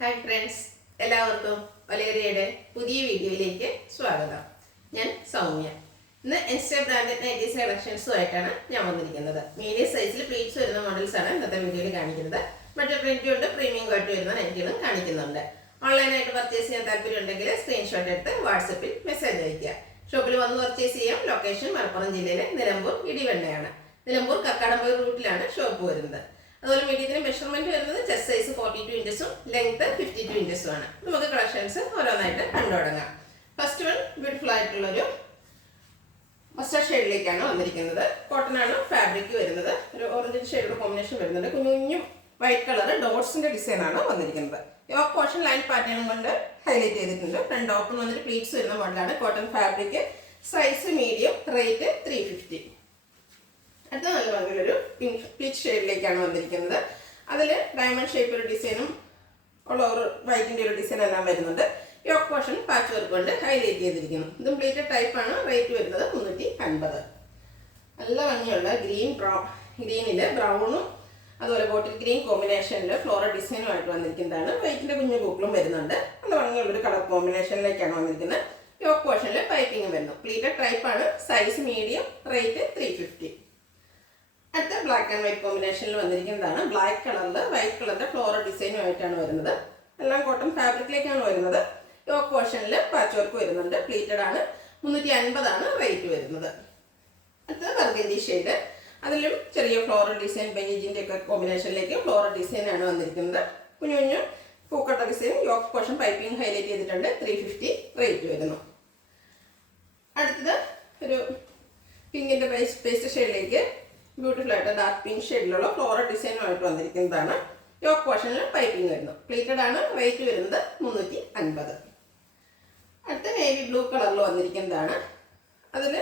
Hi friends, എല്ലാവർക്കും വലേറിയയുടെ പുതിയ വീഡിയോയിലേക്ക് സ്വാഗതം. ഞാൻ സൗമ്യ. ഇന്ന് എൻസ്റ്റ ബ്രാൻഡഡ് നൈറ്റീസ് കളക്ഷൻസുമായിട്ടാണ് ഞാൻ വന്നിരിക്കുന്നത്. മീഡിയം സൈസിൽ പ്ലീറ്റ്സ് വരുന്ന മോഡൽസ് ആണ് ഇന്നത്തെ വീഡിയോയിൽ കാണിക്കുന്നത്. മറ്റു പ്രിന്റും ഉണ്ട്, പ്രീമിയം ക്വാളിറ്റി വരുന്ന നൈറ്റികളും കാണിക്കുന്നുണ്ട്. ഓൺലൈനായിട്ട് പർച്ചേസ് ചെയ്യാൻ താല്പര്യം ഉണ്ടെങ്കിൽ സ്ക്രീൻഷോട്ട് എടുത്ത് വാട്സപ്പിൽ മെസ്സേജ് അയയ്ക്കുക. ഷോപ്പിൽ വന്ന് പർച്ചേസ് ചെയ്യാം. ലൊക്കേഷൻ മലപ്പുറം ജില്ലയിലെ നിലമ്പൂർ ഇടിവണ്ണയാണ്. നിലമ്പൂർ കക്കാടംപൊയിൽ റൂട്ടിലാണ് ഷോപ്പ് വരുന്നത്. അതുപോലെ മീഡിയത്തിന് മെഷർമെന്റ് വരുന്നത് ചെസ്റ്റ് സൈസ് 42 ഇഞ്ചസും ലെങ്ത് 52 ഇഞ്ചസും ആണ്. നമുക്ക് കളക്ഷൻസ് ഓരോന്നായിട്ട് കണ്ടു തുടങ്ങാം. ഫസ്റ്റ് വൺ ബ്യൂട്ടിഫുൾ ആയിട്ടുള്ളൊരു മസ്റ്റർഡ് ഷെയ്ഡിലേക്കാണ് വന്നിരിക്കുന്നത്. കോട്ടൺ ആണ് ഫാബ്രിക് വരുന്നത്. ഒരു ഓറഞ്ച് ഷെയ്ഡുള്ള കോമ്പിനേഷൻ വരുന്നുണ്ട്. കുഞ്ഞു വൈറ്റ് കളർ ഡോട്ട്സിന്റെ ഡിസൈൻ ആണ് വന്നിരിക്കുന്നത്. യോക്ക് പോർഷൻ ലൈൻ പാറ്റേൺ കൊണ്ട് ഹൈലൈറ്റ് ചെയ്തിട്ടുണ്ട്. ഫ്രണ്ട് ഓപ്പൺ വന്നിട്ട് പ്ലീറ്റ്സ് വരുന്ന മോഡലാണ്. Cotton fabric, size medium, rate 350. അടുത്ത നല്ല ഭംഗിയുള്ളൊരു പീച്ച് ഷെയ്ഡിലേക്കാണ് വന്നിരിക്കുന്നത്. അതിൽ ഡയമണ്ട് ഷേപ്പ് ഒരു ഡിസൈനും ഓൾ ഓവർ വൈറ്റിൻ്റെ ഒരു ഡിസൈൻ എല്ലാം വരുന്നുണ്ട്. യോക്ക് പോർഷൻ പാച്ച് വർക്ക് കൊണ്ട് ഹൈലൈറ്റ് ചെയ്തിരിക്കുന്നു. ഇതും പ്ലീറ്റഡ് ടൈപ്പാണ്. റേറ്റ് വരുന്നത് 350. നല്ല ഭംഗിയുള്ള ഗ്രീനിൽ ബ്രൗണും അതുപോലെ ബോട്ടിൽ ഗ്രീൻ കോമ്പിനേഷനിൽ ഫ്ലോറൽ ഡിസൈനുമായിട്ട് വന്നിരിക്കുന്നതാണ്. വൈറ്റിൻ്റെ കുഞ്ഞു പൂക്കളും വരുന്നുണ്ട്. നല്ല ഭംഗിയുള്ളൊരു കളർ കോമ്പിനേഷനിലേക്കാണ് വന്നിരിക്കുന്നത്. യോക്ക് പോർഷനിൽ പൈപ്പിംഗ് വരുന്നു. പ്ലീറ്റഡ് ടൈപ്പാണ്. Size medium, rate 350. അടുത്ത ബ്ലാക്ക് ആൻഡ് വൈറ്റ് കോമ്പിനേഷനിൽ വന്നിരിക്കുന്നതാണ്. ബ്ലാക്ക് കളറിൽ വൈറ്റ് കളറിന്റെ ഫ്ലോറൽ ഡിസൈനുമായിട്ടാണ് വരുന്നത്. എല്ലാം കോട്ടൺ ഫാബ്രിക്കിലേക്കാണ് വരുന്നത്. യോക്ക് പോർഷനിൽ പാച്ച് വർക്ക് വരുന്നുണ്ട്. പ്ലീറ്റഡ് ആണ്. 350 റേറ്റ് വരുന്നത്. അടുത്ത ബർഗൻഡി ഷെയ്ഡ്, അതിലും ചെറിയ ഫ്ലോറൽ ഡിസൈൻ ബെയ്ജിന്റെ ഒക്കെ കോമ്പിനേഷനിലേക്ക് ഫ്ലോറൽ ഡിസൈൻ ആണ് വന്നിരിക്കുന്നത്. കുഞ്ഞു പൂക്കട്ട design. Yoke portion piping highlight ചെയ്തിട്ടുണ്ട്. 350 റേറ്റ് വരുന്നു. അടുത്തത് ഒരു പിങ്കിന്റെ പേസ്റ്റ് ഷെയ്ഡിലേക്ക് ബ്യൂട്ടിഫുൾ ആയിട്ട് ഡാർക്ക് പിങ്ക് ഷെയ്ഡിലുള്ള ഫ്ലോറൽ ഡിസൈനുമായിട്ട് വന്നിരിക്കുന്നതാണ്. യോക്ക് പോർഷനിൽ പൈപ്പിംഗ് വരുന്നു. പ്ലീറ്റഡ് ആണ്. റേറ്റ് വരുന്നത് 350. അടുത്ത നേവി ബ്ലൂ കളറിൽ വന്നിരിക്കുന്നതാണ്. അതിൽ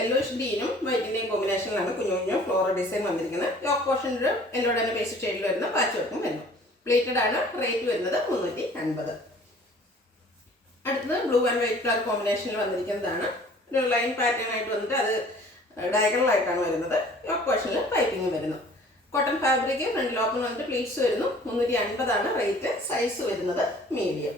യെല്ലോയിഷ് ഗ്രീനും വൈറ്റിൻ്റെയും കോമ്പിനേഷനിലാണ് കുഞ്ഞു ഫ്ലോറൽ ഡിസൈൻ വന്നിരിക്കുന്നത്. യോക്ക് പോർഷനിൽ യെല്ലോ തന്നെ പേസ്റ്റ് ഷെയ്ഡിൽ വരുന്ന പാച്ച് വർക്കും വരുന്നു. പ്ലീറ്റഡ് ആണ്. റേറ്റ് വരുന്നത് 350. അടുത്തത് ബ്ലൂ ആൻഡ് വൈറ്റ് കളർ കോമ്പിനേഷനിൽ വന്നിരിക്കുന്നതാണ്. ഒരു ലൈൻ പാറ്റേൺ ആയിട്ട് വന്നിട്ട് അത് ഡയഗണൽ ആയിട്ടാണ് വരുന്നത്. യോക്ക് പോർഷനിൽ പൈപ്പിംഗ് വരുന്നു. കോട്ടൺ ഫാബ്രിക്, ഫ്രണ്ടിൽ ഓപ്പൺ വന്നിട്ട് പ്ലീറ്റ്സ് വരുന്നു. 350 റേറ്റ്. സൈസ് വരുന്നത് മീഡിയം.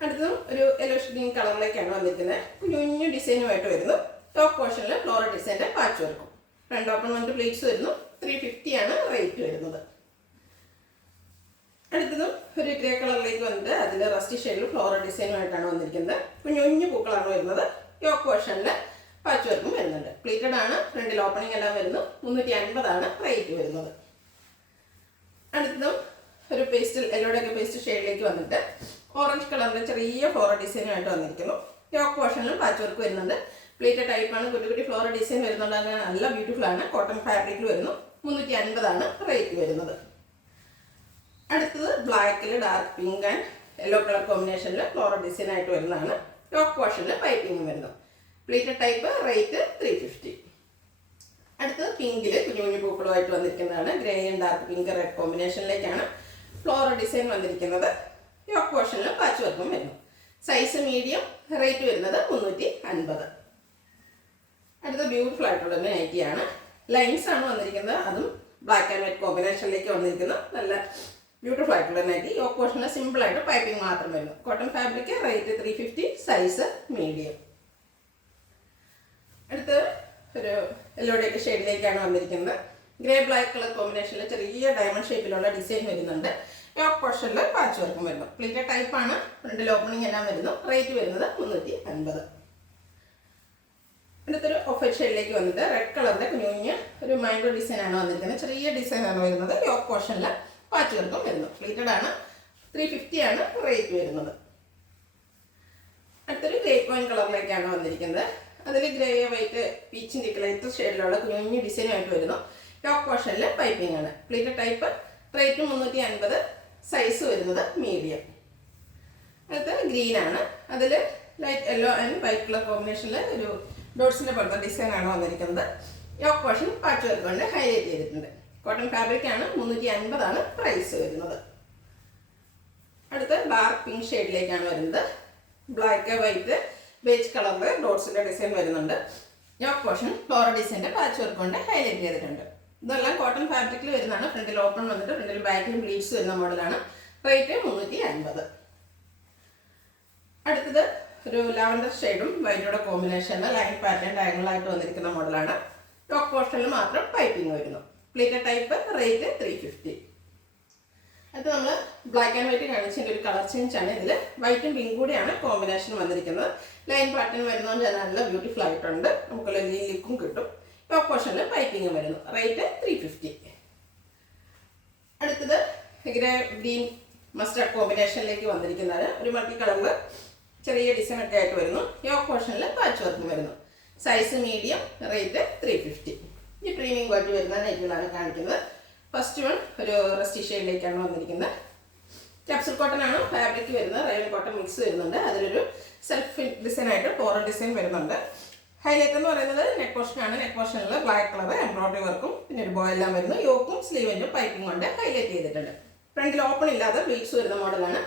അടുത്തതും ഒരു യെല്ലോഷ് ഗ്രീൻ കളറിലേക്കാണ് വന്നിരിക്കുന്നത്. കുഞ്ഞു ഡിസൈനുമായിട്ട് വരുന്നു. യോക്ക് പോർഷനിൽ ഫ്ലോറൽ ഡിസൈൻ്റെ പാച്ച് വർക്കും. ഫ്രണ്ട് ഓപ്പൺ വന്നിട്ട് പ്ലീറ്റ്സ് വരുന്നു. 350 റേറ്റ് വരുന്നത്. അടുത്തതും ഒരു ഗ്രേ കളറിലേക്ക് വന്നിട്ട് അതിൽ റസ്റ്റി ഷെയ്ഡിൽ ഫ്ലോറൽ ഡിസൈനുമായിട്ടാണ് വന്നിരിക്കുന്നത്. കുഞ്ഞു പൂക്കളാണ് വരുന്നത്. യോക്ക് പോർഷനിൽ പാച്ച് വർക്കും വരുന്നുണ്ട്. പ്ലീറ്റഡ് ആണ്. ഫ്രണ്ടിൽ ഓപ്പണിംഗ് എല്ലാം വരുന്നു. 350 റേറ്റ് വരുന്നത്. അടുത്തതും ഒരു യെല്ലോടെയൊക്കെ പേസ്റ്റ് ഷെയ്ഡിലേക്ക് വന്നിട്ട് ഓറഞ്ച് കളറിന്റെ ചെറിയ ഫ്ലോറൽ ഡിസൈനുമായിട്ട് വന്നിരിക്കുന്നു. യോക്ക് പോർഷനിലും പാച്ച് വർക്ക് വരുന്നുണ്ട്. പ്ലീറ്റഡ് ടൈപ്പാണ്. കുട്ടി ഫ്ലോറൽ ഡിസൈൻ വരുന്നുണ്ട്. അങ്ങനെ നല്ല ബ്യൂട്ടിഫുൾ ആണ്. കോട്ടൺ ഫാബ്രിക്കിൽ വരുന്നു. 350 റേറ്റ് വരുന്നത്. അടുത്തത് ബ്ലാക്കിൽ dark pink and yellow colour കോമ്പിനേഷനിൽ ഫ്ലോറൽ ഡിസൈൻ ആയിട്ട് വരുന്നതാണ്. യോക്ക് പോർഷനിൽ പൈപ്പിംഗ് വരുന്നു. Pleated type. റേറ്റ് 350. അടുത്തത് പിങ്കിൽ കുഞ്ഞു പൂക്കളുമായിട്ട് വന്നിരിക്കുന്നതാണ്. Grey and dark pink red കോമ്പിനേഷനിലേക്കാണ് ഫ്ലോറൽ ഡിസൈൻ വന്നിരിക്കുന്നത്. യോക്ക് പോർഷനിൽ പാച്ച് വർക്കും വരുന്നു. Size medium. റേറ്റ് വരുന്നത് 350. അടുത്ത ബ്യൂട്ടിഫുൾ ആയിട്ടുള്ള നൈറ്റിയാണ്. ലൈൻസ് ആണ് വന്നിരിക്കുന്നത്. അതും ബ്ലാക്ക് ആൻഡ് വൈറ്റ് കോമ്പിനേഷനിലേക്ക് വന്നിരിക്കുന്നു. നല്ല ബ്യൂട്ടിഫുൾ ആയിട്ടുള്ള നൈറ്റി. യോക്ക് പോർഷനിൽ സിമ്പിൾ ആയിട്ട് പൈപ്പിംഗ് മാത്രം വരുന്നു. Cotton fabric. Rate 350. Size medium. അടുത്ത് ഒരു യെല്ലോടെയൊക്കെ ഷെയ്ഡിലേക്കാണ് വന്നിരിക്കുന്നത്. ഗ്രേ ബ്ലാക്ക് കളർ കോമ്പിനേഷനിൽ ചെറിയ ഡയമണ്ട് ഷേപ്പിലുള്ള ഡിസൈൻ വരുന്നുണ്ട്. യോക്ക് പോർഷനിൽ പാച്ച് വർക്കും വരുന്നു. പ്ലീറ്റഡ് ടൈപ്പാണ്. ഫ്രണ്ടിൽ ഓപ്പണിംഗ് എല്ലാം വരുന്നു. റേറ്റ് വരുന്നത് 350. അടുത്തൊരു ഓഫ് വൈറ്റ് ഷെയ്ഡിലേക്ക് വന്നിട്ട് റെഡ് കളറിന്റെ കുഞ്ഞു ഒരു മൈൻഡോ ഡിസൈൻ ആണ് വന്നിരിക്കുന്നത്. ചെറിയ ഡിസൈൻ ആണ് വരുന്നത്. യോക്ക് പോർഷനിൽ പാച്ച് വർക്കും വരുന്നു. പ്ലീറ്റഡ് ആണ്. 350 റേറ്റ് വരുന്നത്. അടുത്തൊരു ഗ്രേ കോയിൻ കളറിലേക്കാണ് വന്നിരിക്കുന്നത്. അതിൽ ഗ്രേ വൈറ്റ് പീച്ചിൻ്റെ ലൈറ്റ് ഷെയ്ഡിലുള്ള കുഞ്ഞു ഡിസൈനായിട്ട് വരുന്നു. യോക്ക് പോർഷനിൽ പൈപ്പിംഗ് ആണ്. Pleated type. റേറ്റ് 350. സൈസ് വരുന്നത് മീഡിയം. അടുത്ത ഗ്രീൻ ആണ്. അതിൽ light yellow and white colour കോമ്പിനേഷനിൽ ഒരു ഡോട്ട്സിന്റെ പോലത്തെ ഡിസൈൻ ആണ് വന്നിരിക്കുന്നത്. യോക്ക് പോർഷൻ പാച്ച് വർക്ക് കൊണ്ട് ഹൈലൈറ്റ് ചെയ്തിട്ടുണ്ട്. കോട്ടൺ ഫാബ്രിക് ആണ്. 350 പ്രൈസ് വരുന്നത്. അടുത്ത ഡാർക്ക് പിങ്ക് ഷെയ്ഡിലേക്കാണ് വരുന്നത്. ബ്ലാക്ക് വൈറ്റ് ബേജ് കളറിൽ ഡോട്ട്സിന്റെ ഡിസൈൻ വരുന്നുണ്ട്. യോക്ക് പോർഷൻ ഫ്ലോറൽ ഡിസൈൻ്റെ പാച്ച് വർക്ക് കൊണ്ട് ഹൈലൈറ്റ് ചെയ്തിട്ടുണ്ട്. ഇതെല്ലാം കോട്ടൺ ഫാബ്രിക്കിൽ വരുന്നതാണ്. ഫ്രണ്ടിൽ ഓപ്പൺ വന്നിട്ട് ഫ്രണ്ടിലും ബാക്കിലും പ്ലീറ്റ്സ് വരുന്ന മോഡലാണ്. റേറ്റ് 350. അടുത്തത് ഒരു ലാവൻഡർ ഷെയ്ഡും വൈറ്റോടെ കോമ്പിനേഷനിൽ ലൈൻ പാറ്റേൺ ഡയഗണലായിട്ട് വന്നിരിക്കുന്ന മോഡലാണ്. ടോപ്പ് പോർഷനിൽ മാത്രം പൈപ്പിംഗ് വരുന്നു. Pleated type. റേറ്റ് 350. അടുത്ത് നമ്മൾ ബ്ലാക്ക് ആൻഡ് വൈറ്റ് കാണിച്ചതിൻ്റെ ഒരു കളർ ചേഞ്ച് ആണ്. ഇതിൽ വൈറ്റും പിങ്കും കൂടിയാണ് കോമ്പിനേഷൻ വന്നിരിക്കുന്നത്. ലൈൻ പാറ്റേൺ വരുന്നതുകൊണ്ട് നല്ല ബ്യൂട്ടിഫുൾ ആയിട്ടുണ്ട്. നമുക്ക് ലീൻ ലുക്കും കിട്ടും. ടോപ്പ് പോർഷനിൽ പൈപ്പിംഗ് വരുന്നു. റേറ്റ് 350. അടുത്തത് ഗ്രീൻ മസ്റ്റർഡ് കോമ്പിനേഷനിലേക്ക് വന്നിരിക്കുന്നത് ഒരു മൾട്ടി കളറിൽ ചെറിയ ഡിസൈൻ ഒക്കെ ആയിട്ട് വരുന്നു. യോക്ക് പോർഷനിൽ പാച്ച് വർക്ക് വരുന്നു. Size medium. റേറ്റ് 350. ഈ പ്രീമിയം ക്വാളിറ്റി വരുന്ന നൈറ്റുകളാണ് കാണിക്കുന്നത്. ഫസ്റ്റ് വൺ ഒരു റസ്റ്റി ഷെയ്ഡിലേക്കാണ് വന്നിരിക്കുന്നത്. ക്യാപ്സൂൾ കോട്ടൺ ആണ് ഫാബ്രിക് വരുന്നത്. റയോൺ കോട്ടൺ മിക്സ് വരുന്നുണ്ട്. അതിലൊരു സെൽഫ് ഡിസൈൻ ആയിട്ട് ഫ്ലോറൽ ഡിസൈൻ വരുന്നുണ്ട്. ഹൈലൈറ്റ് എന്ന് പറയുന്നത് നെക്ക് പോർഷൻ ആണ്. നെക്ക് പോർഷനിൽ ബ്ലാക്ക് കളർ എംബ്രോയിഡറി വർക്കും പിന്നെ ഒരു ബോ എല്ലാം വരുന്നു. യോക്കും സ്ലീവിൻ്റെ പൈപ്പിംഗ് കൊണ്ട് ഹൈലൈറ്റ് ചെയ്തിട്ടുണ്ട്. ഫ്രണ്ടിൽ ഓപ്പൺ ഇല്ലാതെ പ്ലീറ്റ്സ് വരുന്ന മോഡലാണ്.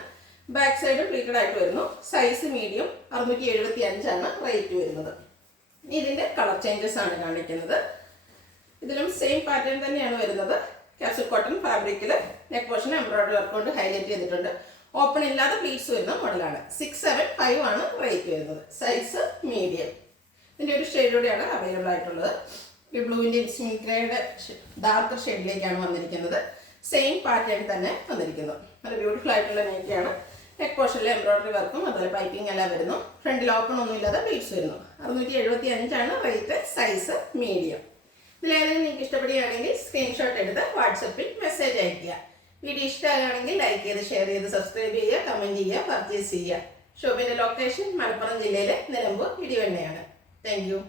ബാക്ക് സൈഡും പ്ലീറ്റഡ് ആയിട്ട് വരുന്നു. Size medium. 675 ആണ് റേറ്റ് വരുന്നത്. ഇതിൻ്റെ കളർ ചേഞ്ചസ് ആണ് കാണിക്കുന്നത്. ഇതിലും സെയിം പാറ്റേൺ തന്നെയാണ് വരുന്നത്. ക്യാപ്സൂൾ കോട്ടൺ ഫാബ്രിക്കിൽ നെക്ക് പോർഷൻ എംബ്രോയിഡറി വർക്ക് കൊണ്ട് ഹൈലൈറ്റ് ചെയ്തിട്ടുണ്ട്. ഓപ്പൺ ഇല്ലാതെ പ്ലീറ്റ്സ് വരുന്ന മോഡലാണ്. 675 ആണ് റേറ്റ് വരുന്നത്. Size medium. ഇതിൻ്റെ ഒരു ഷെയ്ഡോടെയാണ് അവൈലബിൾ ആയിട്ടുള്ളത്. ഈ ബ്ലൂവിൻ്റെ മിൽക്ക് ഗ്രേയുടെ ഡാർക്കർ ഷെയ്ഡിലേക്കാണ് വന്നിരിക്കുന്നത്. സെയിം പാറ്റേൺ തന്നെ വന്നിരിക്കുന്നു. നല്ല ബ്യൂട്ടിഫുൾ ആയിട്ടുള്ള നൈറ്റിയാണ്. നെക്ക് പോർഷനിൽ എംബ്രോയിഡറി വർക്കും അതുപോലെ പൈപ്പിംഗ് എല്ലാം വരുന്നു. ഫ്രണ്ടിൽ ഓപ്പൺ ഒന്നും ഇല്ലാതെ പ്ലീറ്റ്സ് വരുന്നു. 675 ആണ് റേറ്റ്. Size medium. ഇതിലേതെങ്കിലും നിങ്ങൾക്ക് ഇഷ്ടപ്പെടുകയാണെങ്കിൽ സ്ക്രീൻഷോട്ട് എടുത്ത് വാട്സപ്പിൽ മെസ്സേജ് അയയ്ക്കുക. വീഡിയോ ഇഷ്ടമാകുകയാണെങ്കിൽ ലൈക്ക് ചെയ്ത് ഷെയർ ചെയ്ത് സബ്സ്ക്രൈബ് ചെയ്യുക, കമൻറ്റ് ചെയ്യുക, പർച്ചേസ് ചെയ്യുക. ഷോപ്പിൻ്റെ ലൊക്കേഷൻ മലപ്പുറം ജില്ലയിലെ നിലമ്പൂർ ഇടിവണ്ണയാണ്. Thank you.